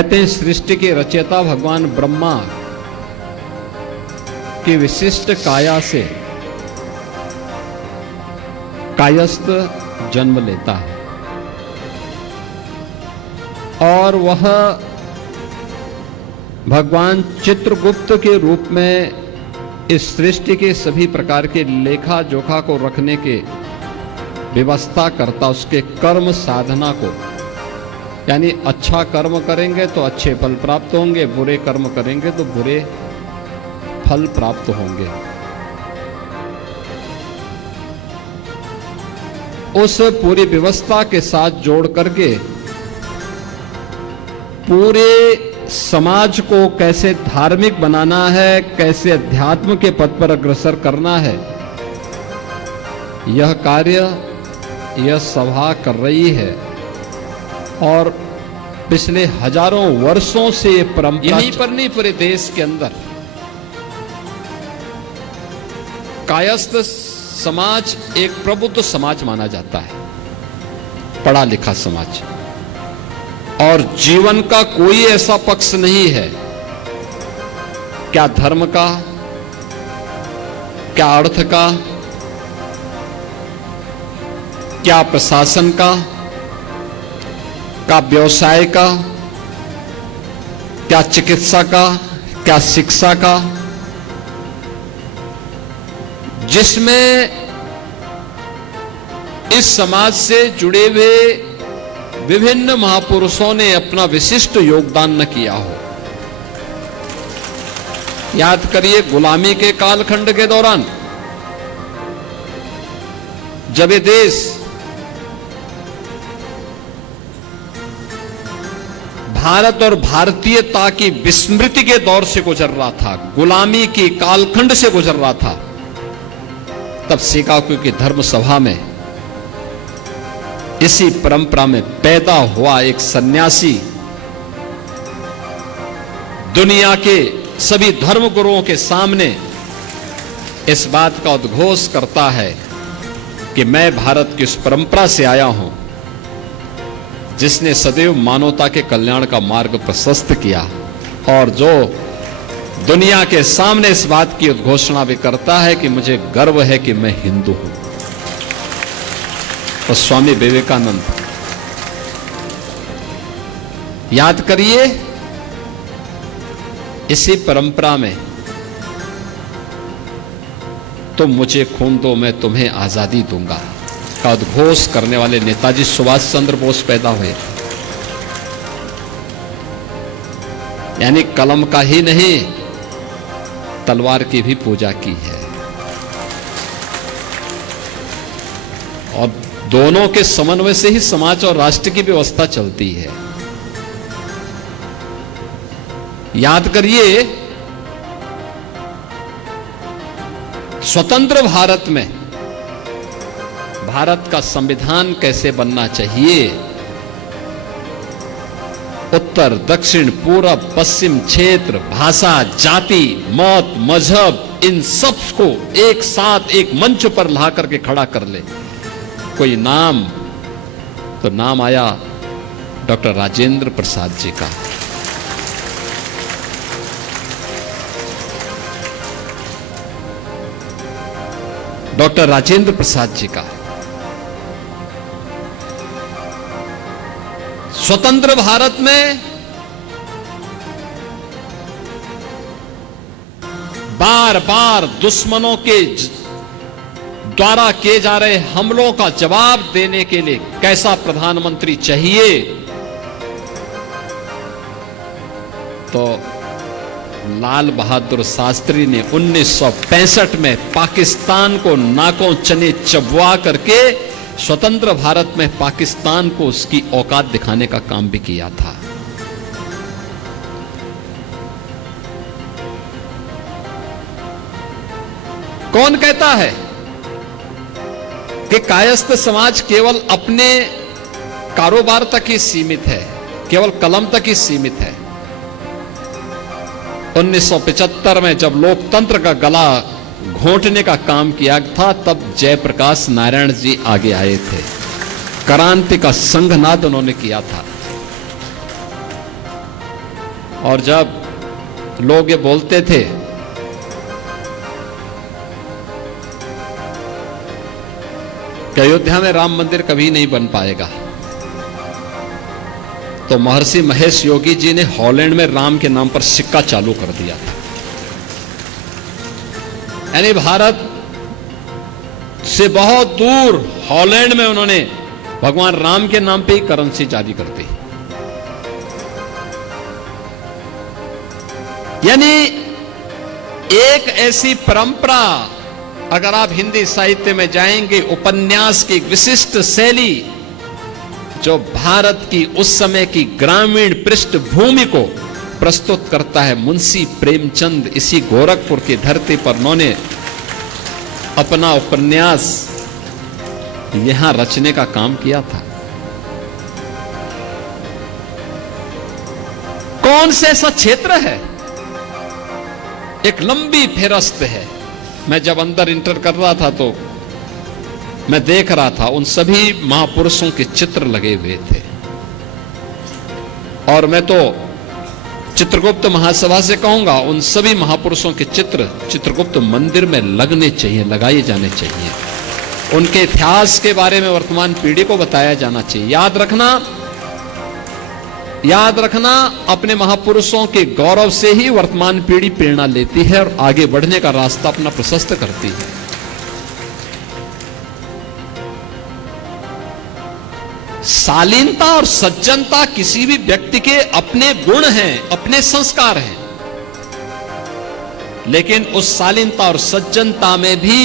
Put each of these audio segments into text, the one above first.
कहते हैं सृष्टि के रचयिता भगवान ब्रह्मा की विशिष्ट काया से कायस्थ जन्म लेता है और वह भगवान चित्रगुप्त के रूप में इस सृष्टि के सभी प्रकार के लेखा जोखा को रखने के व्यवस्था करता, उसके कर्म साधना को, यानी अच्छा कर्म करेंगे तो अच्छे फल प्राप्त होंगे, बुरे कर्म करेंगे तो बुरे फल प्राप्त होंगे। उस पूरी व्यवस्था के साथ जोड़ करके पूरे समाज को कैसे धार्मिक बनाना है, कैसे अध्यात्म के पथ पर अग्रसर करना है, यह कार्य यह सभा कर रही है। और पिछले हजारों वर्षों से ये परंपरा यहीं पर नहीं, पूरे देश के अंदर कायस्थ समाज एक प्रबुद्ध समाज माना जाता है, पढ़ा लिखा समाज, और जीवन का कोई ऐसा पक्ष नहीं है, क्या धर्म का, क्या अर्थ का, क्या प्रशासन का, क्या व्यवसाय का, क्या चिकित्सा का, क्या शिक्षा का, जिसमें इस समाज से जुड़े हुए विभिन्न महापुरुषों ने अपना विशिष्ट योगदान न किया हो। याद करिए, गुलामी के कालखंड के दौरान जब ये देश भारत और भारतीयता की विस्मृति के दौर से गुजर रहा था, गुलामी की कालखंड से गुजर रहा था, तब शिकागो की धर्म सभा में इसी परंपरा में पैदा हुआ एक सन्यासी दुनिया के सभी धर्म गुरुओं के सामने इस बात का उद्घोष करता है कि मैं भारत की उस परंपरा से आया हूं जिसने सदैव मानवता के कल्याण का मार्ग प्रशस्त किया, और जो दुनिया के सामने इस बात की उद्घोषणा भी करता है कि मुझे गर्व है कि मैं हिंदू हूं। और स्वामी विवेकानंद, याद करिए, इसी परंपरा में तुम मुझे खून दो मैं तुम्हें आजादी दूंगा का उद्घोष करने वाले नेताजी सुभाष चंद्र बोस पैदा हुए। यानी कलम का ही नहीं, तलवार की भी पूजा की है, और दोनों के समन्वय से ही समाज और राष्ट्र की व्यवस्था चलती है। याद करिए, स्वतंत्र भारत में भारत का संविधान कैसे बनना चाहिए, उत्तर दक्षिण पूरब पश्चिम क्षेत्र, भाषा, जाति, मत, मजहब, इन सब को एक साथ एक मंच पर ला करके खड़ा कर ले। कोई नाम, तो नाम आया डॉक्टर राजेंद्र प्रसाद जी का। डॉक्टर राजेंद्र प्रसाद जी का। स्वतंत्र भारत में बार बार दुश्मनों के द्वारा किए जा रहे हमलों का जवाब देने के लिए कैसा प्रधानमंत्री चाहिए, तो लाल बहादुर शास्त्री ने 1965 में पाकिस्तान को नाकों चने चबवा करके स्वतंत्र भारत में पाकिस्तान को उसकी औकात दिखाने का काम भी किया था। कौन कहता है कि कायस्थ समाज केवल अपने कारोबार तक ही सीमित है, केवल कलम तक ही सीमित है? 1975 में जब लोकतंत्र का गला घोंटने का काम किया था, तब जयप्रकाश नारायण जी आगे आए थे, क्रांति का संघनाद उन्होंने किया था। और जब लोग ये बोलते थे कि अयोध्या में राम मंदिर कभी नहीं बन पाएगा, तो महर्षि महेश योगी जी ने हॉलैंड में राम के नाम पर सिक्का चालू कर दिया था। यानी भारत से बहुत दूर हॉलैंड में उन्होंने भगवान राम के नाम पे ही करेंसी जारी कर दी। यानी एक ऐसी परंपरा, अगर आप हिंदी साहित्य में जाएंगे, उपन्यास की विशिष्ट शैली जो भारत की उस समय की ग्रामीण पृष्ठभूमि को प्रस्तुत करता है। मुंशी प्रेमचंद इसी गोरखपुर की धरती पर उन्होंने अपना उपन्यास यहां रचने का काम किया था। कौन से ऐसा क्षेत्र है, एक लंबी फेरस्त है। मैं जब अंदर इंटर कर रहा था तो मैं देख रहा था उन सभी महापुरुषों के चित्र लगे हुए थे, और मैं तो चित्रगुप्त महासभा से कहूंगा उन सभी महापुरुषों के चित्र चित्रगुप्त मंदिर में लगने चाहिए, लगाए जाने चाहिए। उनके इतिहास के बारे में वर्तमान पीढ़ी को बताया जाना चाहिए। याद रखना अपने महापुरुषों के गौरव से ही वर्तमान पीढ़ी प्रेरणा लेती है और आगे बढ़ने का रास्ता अपना प्रशस्त करती है। शालीनता और सज्जनता किसी भी व्यक्ति के अपने गुण हैं, अपने संस्कार हैं, लेकिन उस शालीनता और सज्जनता में भी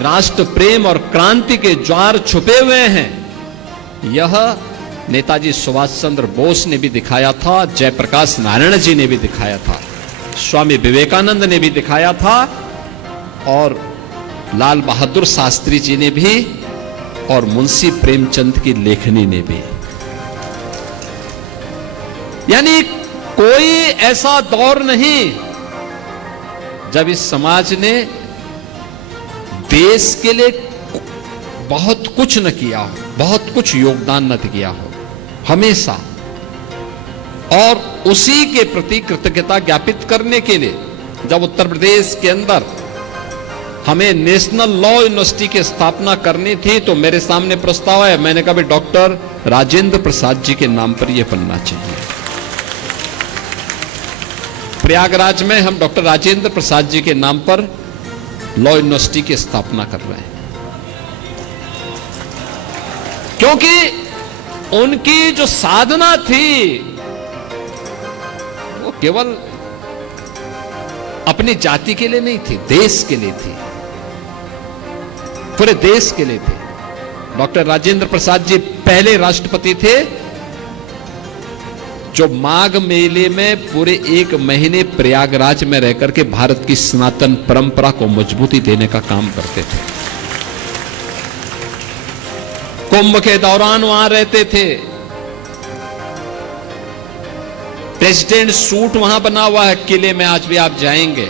राष्ट्र प्रेम और क्रांति के ज्वार छुपे हुए हैं। यह नेताजी सुभाष चंद्र बोस ने भी दिखाया था, जयप्रकाश नारायण जी ने भी दिखाया था, स्वामी विवेकानंद ने भी दिखाया था, और लाल बहादुर शास्त्री जी ने भी, और मुंशी प्रेमचंद की लेखनी ने भी। यानी कोई ऐसा दौर नहीं जब इस समाज ने देश के लिए बहुत कुछ न किया हो, बहुत कुछ योगदान न किया हो। हमेशा, और उसी के प्रति कृतज्ञता ज्ञापित करने के लिए जब उत्तर प्रदेश के अंदर हमें नेशनल लॉ यूनिवर्सिटी की स्थापना करनी थी, तो मेरे सामने प्रस्ताव है, मैंने कहा डॉक्टर राजेंद्र प्रसाद जी के नाम पर यह बनना चाहिए। प्रयागराज में हम डॉक्टर राजेंद्र प्रसाद जी के नाम पर लॉ यूनिवर्सिटी की स्थापना कर रहे हैं, क्योंकि उनकी जो साधना थी वो केवल अपनी जाति के लिए नहीं थी, देश के लिए थी, पूरे देश के लिए थे। डॉक्टर राजेंद्र प्रसाद जी पहले राष्ट्रपति थे जो माघ मेले में पूरे 1 महीने प्रयागराज में रहकर के भारत की सनातन परंपरा को मजबूती देने का काम करते थे। कुंभ के दौरान वहां रहते थे। प्रेसिडेंट सूट वहां बना हुआ है किले में, आज भी आप जाएंगे।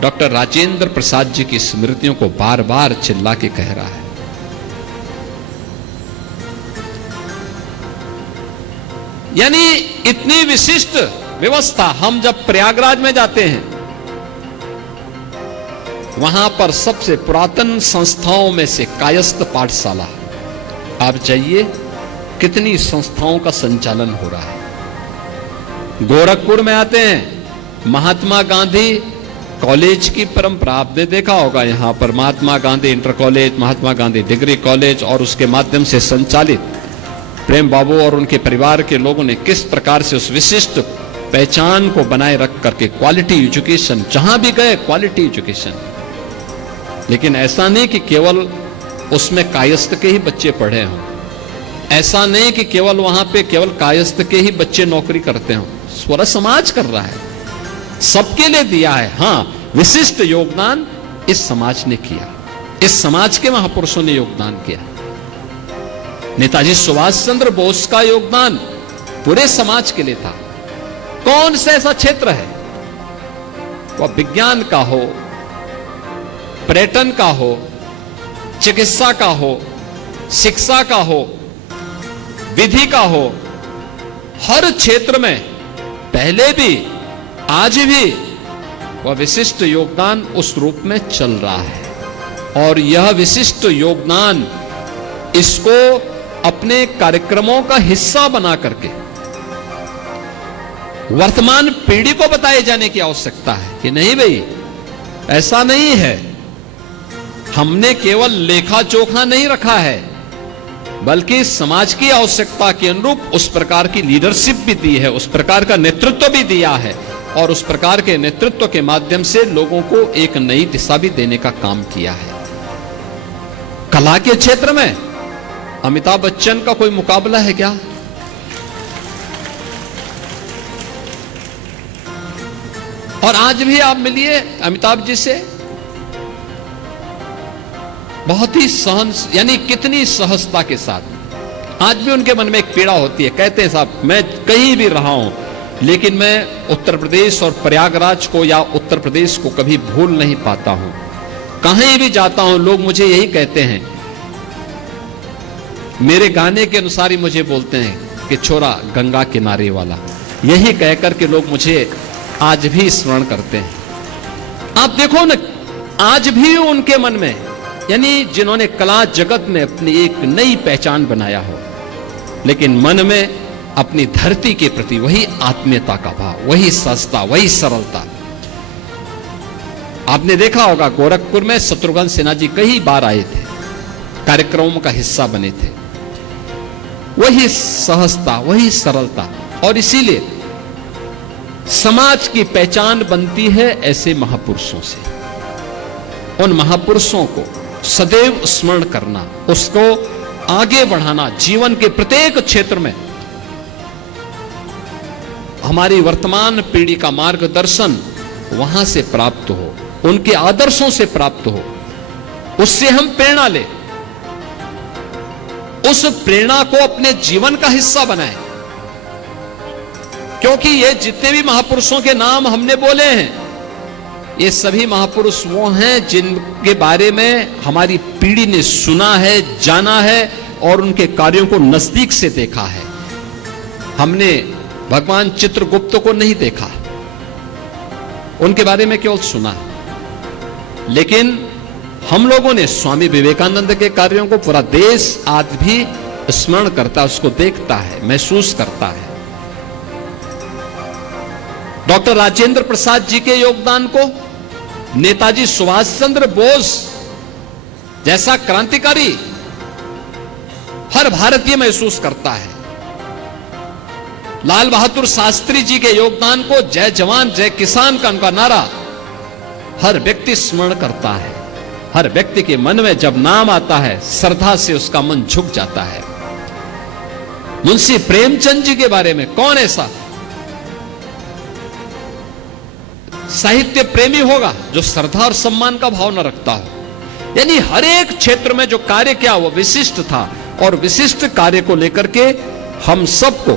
डॉक्टर राजेंद्र प्रसाद जी की स्मृतियों को बार बार चिल्ला के कह रहा है। यानी इतनी विशिष्ट व्यवस्था। हम जब प्रयागराज में जाते हैं, वहां पर सबसे पुरातन संस्थाओं में से कायस्थ पाठशाला, आप जाइए कितनी संस्थाओं का संचालन हो रहा है। गोरखपुर में आते हैं, महात्मा गांधी कॉलेज की परंपरा आपने देखा होगा। यहां पर Mahatma Gandhi inter college, Mahatma Gandhi degree college, और उसके माध्यम से संचालित प्रेम बाबू और उनके परिवार के लोगों ने किस प्रकार से उस विशिष्ट पहचान को बनाए रख करके क्वालिटी एजुकेशन, जहां भी गए क्वालिटी एजुकेशन। लेकिन ऐसा नहीं कि केवल उसमें कायस्थ के ही बच्चे पढ़े हों, ऐसा नहीं कि केवल वहां पे केवल कायस्थ के ही बच्चे नौकरी करते हों। पूरा समाज कर रहा है, सबके लिए दिया है। हां, विशिष्ट योगदान इस समाज ने किया, इस समाज के महापुरुषों ने योगदान किया। नेताजी सुभाष चंद्र बोस का योगदान पूरे समाज के लिए था। कौन सा ऐसा क्षेत्र है, वह विज्ञान का हो, पर्यटन का हो, चिकित्सा का हो, शिक्षा का हो, विधि का हो, हर क्षेत्र में पहले भी आज भी वह विशिष्ट योगदान उस रूप में चल रहा है और यह विशिष्ट योगदान इसको अपने कार्यक्रमों का हिस्सा बना करके वर्तमान पीढ़ी को बताए जाने की आवश्यकता है कि नहीं भाई, ऐसा नहीं है। हमने केवल लेखा जोखा नहीं रखा है, बल्कि समाज की आवश्यकता के अनुरूप उस प्रकार की लीडरशिप भी दी है, उस प्रकार का नेतृत्व भी दिया है और उस प्रकार के नेतृत्व के माध्यम से लोगों को एक नई दिशा भी देने का काम किया है। कला के क्षेत्र में अमिताभ बच्चन का कोई मुकाबला है क्या? और आज भी आप मिलिए अमिताभ जी से, बहुत ही यानी कितनी सहजता के साथ। आज भी उनके मन में एक पीड़ा होती है, कहते हैं साहब मैं कहीं भी रहा हूं लेकिन मैं उत्तर प्रदेश और प्रयागराज को या उत्तर प्रदेश को कभी भूल नहीं पाता हूं। कहीं भी जाता हूं लोग मुझे यही कहते हैं, मेरे गाने के अनुसार ही मुझे बोलते हैं कि छोरा गंगा किनारे वाला, यही कहकर के लोग मुझे आज भी स्मरण करते हैं। आप देखो ना, आज भी उनके मन में, यानी जिन्होंने कला जगत में अपनी एक नई पहचान बनाया हो, लेकिन मन में अपनी धरती के प्रति वही आत्मीयता का भाव, वही सहजता, वही सरलता। आपने देखा होगा गोरखपुर में शत्रुघ्न सिन्हा जी कई बार आए थे, कार्यक्रमों का हिस्सा बने थे। वही सहजता, वही सरलता, और इसीलिए समाज की पहचान बनती है ऐसे महापुरुषों से। उन महापुरुषों को सदैव स्मरण करना, उसको आगे बढ़ाना, जीवन के प्रत्येक क्षेत्र में हमारी वर्तमान पीढ़ी का मार्गदर्शन वहां से प्राप्त हो, उनके आदर्शों से प्राप्त हो, उससे हम प्रेरणा ले, उस प्रेरणा को अपने जीवन का हिस्सा बनाएं। क्योंकि ये जितने भी महापुरुषों के नाम हमने बोले हैं, ये सभी महापुरुष वो हैं जिनके बारे में हमारी पीढ़ी ने सुना है, जाना है और उनके कार्यों को नजदीक से देखा है। हमने भगवान चित्रगुप्त को नहीं देखा, उनके बारे में केवल सुना, लेकिन हम लोगों ने स्वामी विवेकानंद के कार्यों को पूरा देश आज भी स्मरण करता है, उसको देखता है, महसूस करता है। डॉक्टर राजेंद्र प्रसाद जी के योगदान को, नेताजी सुभाष चंद्र बोस जैसा क्रांतिकारी हर भारतीय महसूस करता है। लाल बहादुर शास्त्री जी के योगदान को, जय जवान जय किसान का उनका नारा हर व्यक्ति स्मरण करता है। हर व्यक्ति के मन में जब नाम आता है, श्रद्धा से उसका मन झुक जाता है। मुंशी प्रेमचंद जी के बारे में कौन ऐसा साहित्य प्रेमी होगा जो श्रद्धा और सम्मान का भाव न रखता हो। यानी हर एक क्षेत्र में जो कार्य किया वो विशिष्ट था, और विशिष्ट कार्य को लेकर के हम सबको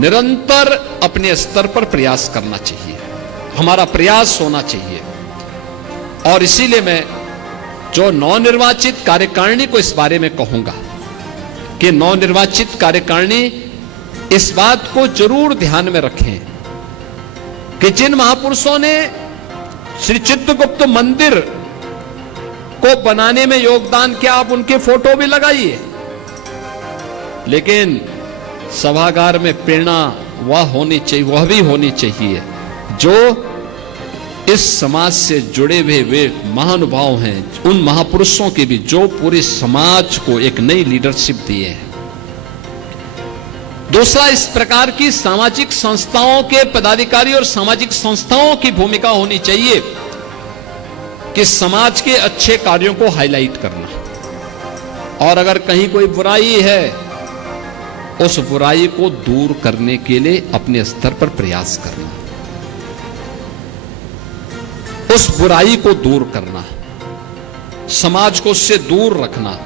निरंतर अपने स्तर पर प्रयास करना चाहिए, हमारा प्रयास होना चाहिए। और इसीलिए मैं जो नवनिर्वाचित कार्यकारिणी को इस बारे में कहूंगा कि नवनिर्वाचित कार्यकारिणी इस बात को जरूर ध्यान में रखें कि जिन महापुरुषों ने श्री चित्रगुप्त मंदिर को बनाने में योगदान किया, आप उनके फोटो भी लगाइए, लेकिन सभागार में प्रेरणा वह होनी चाहिए, वह भी होनी चाहिए जो इस समाज से जुड़े हुए वे महानुभाव हैं, उन महापुरुषों के भी जो पूरे समाज को एक नई लीडरशिप दिए हैं। दूसरा, इस प्रकार की सामाजिक संस्थाओं के पदाधिकारी और सामाजिक संस्थाओं की भूमिका होनी चाहिए कि समाज के अच्छे कार्यों को हाईलाइट करना, और अगर कहीं कोई बुराई है उस बुराई को दूर करने के लिए अपने स्तर पर प्रयास करना, उस बुराई को दूर करना, समाज को उससे दूर रखना।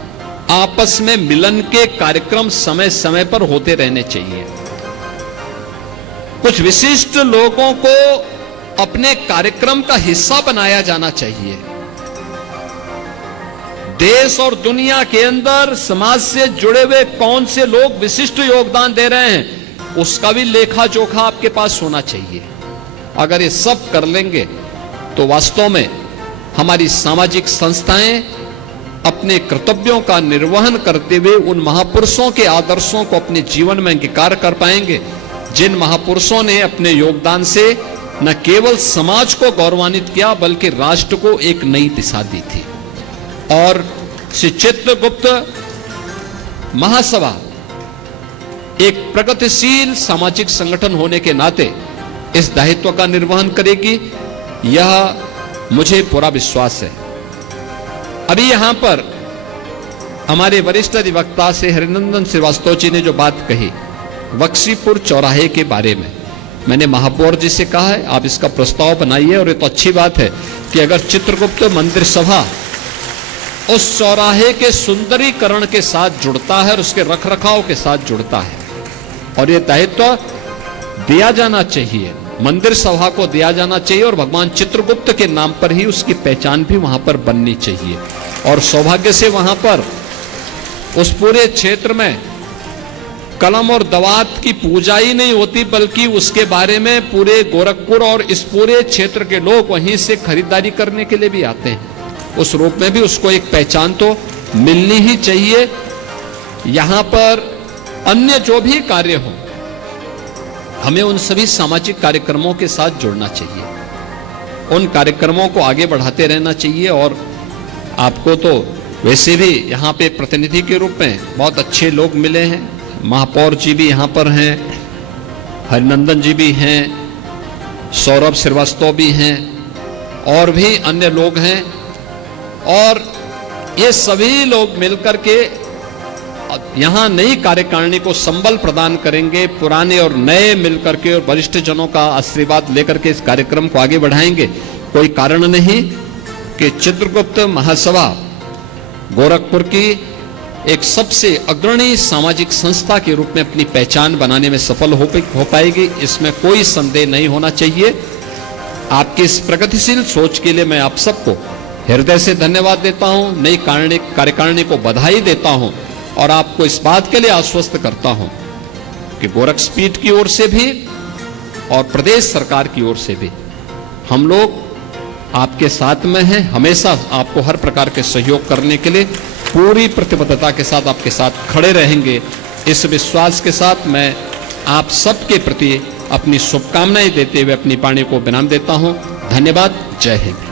आपस में मिलन के कार्यक्रम समय समय पर होते रहने चाहिए। कुछ विशिष्ट लोगों को अपने कार्यक्रम का हिस्सा बनाया जाना चाहिए। देश और दुनिया के अंदर समाज से जुड़े हुए कौन से लोग विशिष्ट योगदान दे रहे हैं, उसका भी लेखा जोखा आपके पास होना चाहिए। अगर ये सब कर लेंगे तो वास्तव में हमारी सामाजिक संस्थाएं अपने कर्तव्यों का निर्वहन करते हुए उन महापुरुषों के आदर्शों को अपने जीवन में अंगीकार कर पाएंगे, जिन महापुरुषों ने अपने योगदान से न केवल समाज को गौरवान्वित किया बल्कि राष्ट्र को एक नई दिशा दी थी। और श्री चित्रगुप्त महासभा एक प्रगतिशील सामाजिक संगठन होने के नाते इस दायित्व का निर्वहन करेगी, यह मुझे पूरा विश्वास है। अभी यहां पर हमारे वरिष्ठ अधिवक्ता से हरिनंदन श्रीवास्तव जी ने जो बात कही बख्शीपुर चौराहे के बारे में, मैंने महापौर जी से कहा है आप इसका प्रस्ताव बनाइए। और ये तो अच्छी बात है कि अगर चित्रगुप्त मंदिर सभा उस चौराहे के सुंदरीकरण के साथ जुड़ता है और उसके रखरखाव के साथ जुड़ता है, और ये दायित्व दिया जाना चाहिए, मंदिर सभा को दिया जाना चाहिए और भगवान चित्रगुप्त के नाम पर ही उसकी पहचान भी वहां पर बननी चाहिए। और सौभाग्य से वहां पर उस पूरे क्षेत्र में कलम और दवात की पूजा ही नहीं होती, बल्कि उसके बारे में पूरे गोरखपुर और इस पूरे क्षेत्र के लोग वहीं से खरीदारी करने के लिए भी आते हैं। उस रूप में भी उसको एक पहचान तो मिलनी ही चाहिए। यहां पर अन्य जो भी कार्य हो, हमें उन सभी सामाजिक कार्यक्रमों के साथ जुड़ना चाहिए, उन कार्यक्रमों को आगे बढ़ाते रहना चाहिए। और आपको तो वैसे भी यहाँ पे प्रतिनिधि के रूप में बहुत अच्छे लोग मिले हैं, महापौर जी भी यहाँ पर हैं, हरिनंदन जी भी हैं, सौरभ श्रीवास्तव भी हैं और भी अन्य लोग हैं। और ये सभी लोग मिलकर के यहाँ नई कार्यकारिणी को संबल प्रदान करेंगे, पुराने और नए मिलकर के और वरिष्ठ जनों का आशीर्वाद लेकर के इस कार्यक्रम को आगे बढ़ाएंगे। कोई कारण नहीं कि चित्रगुप्त महासभा गोरखपुर की एक सबसे अग्रणी सामाजिक संस्था के रूप में अपनी पहचान बनाने में सफल हो पाएगी, इसमें कोई संदेह नहीं होना चाहिए। आपकी इस प्रगतिशील सोच के लिए मैं आप सबको हृदय से धन्यवाद देता हूं, नई कार्यकारिणी को बधाई देता हूं और आपको इस बात के लिए आश्वस्त करता हूं कि गोरखपीठ की ओर से भी और प्रदेश सरकार की ओर से भी हम लोग आपके साथ में हैं, हमेशा आपको हर प्रकार के सहयोग करने के लिए पूरी प्रतिबद्धता के साथ आपके साथ खड़े रहेंगे। इस विश्वास के साथ मैं आप सबके प्रति अपनी शुभकामनाएं देते हुए अपनी वाणी को विराम देता हूं। धन्यवाद। जय हिंद।